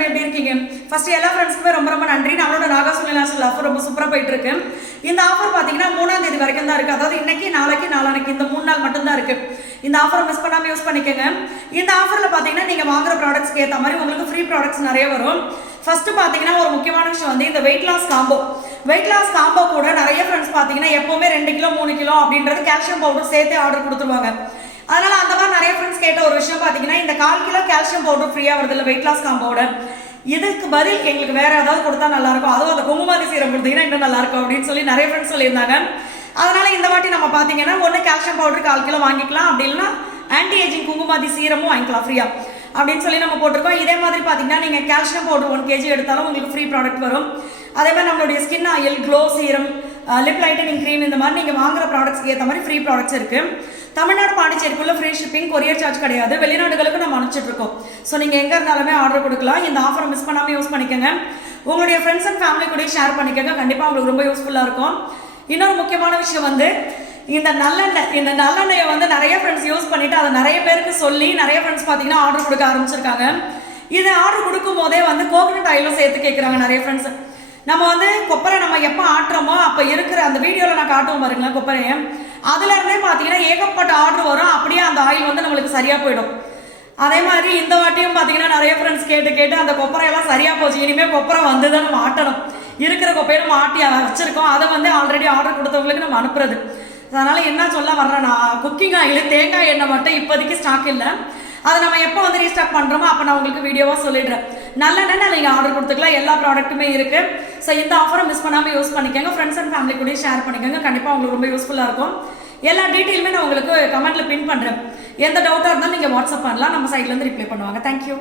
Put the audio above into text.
எல்லாரும் எப்படி இருக்கீங்க? ஃபர்ஸ்ட் எல்லா ஃப்ரெண்ட்ஸ்க்குமே ரொம்ப ரொம்ப நன்றி. நம்மளோட நாகாசுனி நேஷனல் ஆஃபர் ரொம்ப சூப்பராக போயிட்டு இருக்கு. இந்த ஆஃபர் பார்த்தீங்கன்னா 3ஆம் தேதி வரைக்கும் தான் இருக்கு. அதாவது இன்னைக்கு, நாளைக்கு, நாளானைக்கு இந்த 3 நாள் மட்டும் தான் இருக்கு. இந்த ஆஃபரை மிஸ் பண்ணாம யூஸ் பண்ணிக்கோங்க. இந்த ஆஃபர்ல பார்த்தீங்கன்னா நீங்க வாங்குற ப்ராடக்ட்ஸ்க்கு ஏற்ற மாதிரி உங்களுக்கு ஃப்ரீ ப்ராடக்ட்ஸ் நிறைய வரும். ஃபர்ஸ்ட் பார்த்தீங்கன்னா ஒரு முக்கியமான விஷயம் வந்து இந்த weight loss combo. Weight loss combo கூட நிறைய ஃப்ரெண்ட்ஸ் பார்த்தீங்கன்னா எப்பவுமே 2 கிலோ 3 கிலோ அப்படின்றது கால்சியம் பவுடர் சேர்த்து ஆர்டர் கொடுத்துருவாங்க. அதனால அந்த மாதிரி நிறைய ஃப்ரெண்ட்ஸ் கேட்ட ஒரு விஷயம் பார்த்தீங்கன்னா இந்த 1/4 கிலோ கால்சியம் பவுடர் ஃப்ரீயா வருது இல்லை வெயிட் லாஸ் காம்போட. இதுக்கு பதில் எங்களுக்கு வேற ஏதாவது கொடுத்தா நல்லா இருக்கும், அதுவும் அந்த குங்குமாதி சீரம் கொடுத்தீங்கன்னா இன்னும் நல்லா இருக்கும் அப்படின்னு சொல்லி நிறைய ஃப்ரெண்ட்ஸ் சொல்லியிருந்தாங்க. அதனால இந்த வாட்டி நம்ம பார்த்தீங்கன்னா ஒன்று கால்சியம் பவுடர் 1/4 கிலோ வாங்கிக்கலாம், அப்படி இல்லைன்னா ஆன்டி ஏஜிங் குங்குமாதி சீரமும் வாங்கிக்கலாம் ஃப்ரீயா அப்படின்னு சொல்லி நம்ம போட்டிருக்கோம். இதே மாதிரி பார்த்தீங்கன்னா நீங்கள் கால்சியம் பவுடர் 1 kg எடுத்தாலும் உங்களுக்கு ஃப்ரீ ப்ராடக்ட் வரும். அதே மாதிரி நம்மளுடைய skin oil, glow serum, lip lightening cream, இந்த மாதிரி நீங்கள் வாங்குற ப்ராடக்ட்ஸ்க்கு ஏற்ற மாதிரி ஃப்ரீ ப்ராடக்ட்ஸ் இருக்குது. தமிழ்நாடு பாண்டிச்சேரிக்குள்ள ஃப்ரீ ஷிப்பிங், கொரியர் சார்ஜ் கிடையாது. வெளிநாடுகளுக்கு நம்ம அனுப்பிச்சிட்டு இருக்கோம். ஸோ நீங்கள் எங்கே இருந்தாலுமே ஆர்டர் கொடுக்கலாம். இந்த ஆஃபரை மிஸ் பண்ணாமல் யூஸ் பண்ணிக்கோங்க. உங்களுடைய ஃப்ரெண்ட்ஸ் அண்ட் ஃபேமிலி கூட ஷேர் பண்ணிக்கோங்க. கண்டிப்பாக உங்களுக்கு ரொம்ப யூஸ்ஃபுல்லாக இருக்கும். இன்னொரு முக்கியமான விஷயம் வந்து இந்த நல்லெண்ணெயை வந்து நிறைய ஃப்ரெண்ட்ஸ் யூஸ் பண்ணிட்டு அதை நிறைய பேருக்கு சொல்லி நிறைய ஃப்ரெண்ட்ஸ் பார்த்தீங்கன்னா ஆர்டர் கொடுக்க ஆரம்பிச்சிருக்காங்க. இதை ஆர்டர் கொடுக்கும் போதே வந்து கோகனட் ஆயிலும் சேர்த்து கேட்குறாங்க நிறைய ஃப்ரெண்ட்ஸ். நம்ம வந்து கொப்பரை நம்ம எப்போ ஆட்டுறோமோ அப்போ இருக்கிற அந்த வீடியோவில் நான் காட்டுவோம் பாருங்களேன் கொப்பரையை, அதுல இருந்தே பார்த்தீங்கன்னா ஏகப்பட்ட ஆர்டர் வரும். அப்படியே அந்த ஆயில் வந்து நம்மளுக்கு சரியா போயிடும். அதே மாதிரி இந்த வாட்டியும் பார்த்தீங்கன்னா நிறைய ஃப்ரெண்ட்ஸ் கேட்டு அந்த கொப்பரையெல்லாம் சரியா போச்சு. இனிமேல் கொப்பரை வந்து தான் நம்ம ஆட்டணும். இருக்கிற கொப்பையை நம்ம ஆட்டி வச்சிருக்கோம், அதை வந்து ஆல்ரெடி ஆர்டர் கொடுத்தவங்களுக்கு நம்ம அனுப்புறது. அதனால என்ன சொல்ல வர்றேன்னா, குக்கிங் ஆயில், தேங்காய் எண்ணெய் மட்டும் இப்போதைக்கு ஸ்டாக் இல்லை. அதை நம்ம எப்போ வந்து ரீஸ்டாக் பண்ணுறோமோ அப்போ நான் உங்களுக்கு வீடியோவாக சொல்லிடுறேன். நல்லெண்ணெய் நீங்கள் ஆர்டர் கொடுத்துக்கலாம், எல்லா ப்ராடக்ட்டுமே இருக்குது. ஸோ இந்த ஆஃபரை மிஸ் பண்ணாமல் யூஸ் பண்ணிக்கோங்க. ஃப்ரெண்ட்ஸ் அண்ட் ஃபேமிலி கூட ஷேர் பண்ணிக்கோங்க. கண்டிப்பாக உங்களுக்கு ரொம்ப யூஸ்ஃபுல்லாக இருக்கும். எல்லா டீட்டெயிலுமே நான் உங்களுக்கு கமெண்ட்டில் பின் பண்ணுறேன். எந்த டவுட்டாக இருந்தாலும் நீங்கள் வாட்ஸ்அப் பண்ணலாம், நம்ம சைட்லேருந்து ரிப்ளை பண்ணுவாங்க. தேங்க்யூ.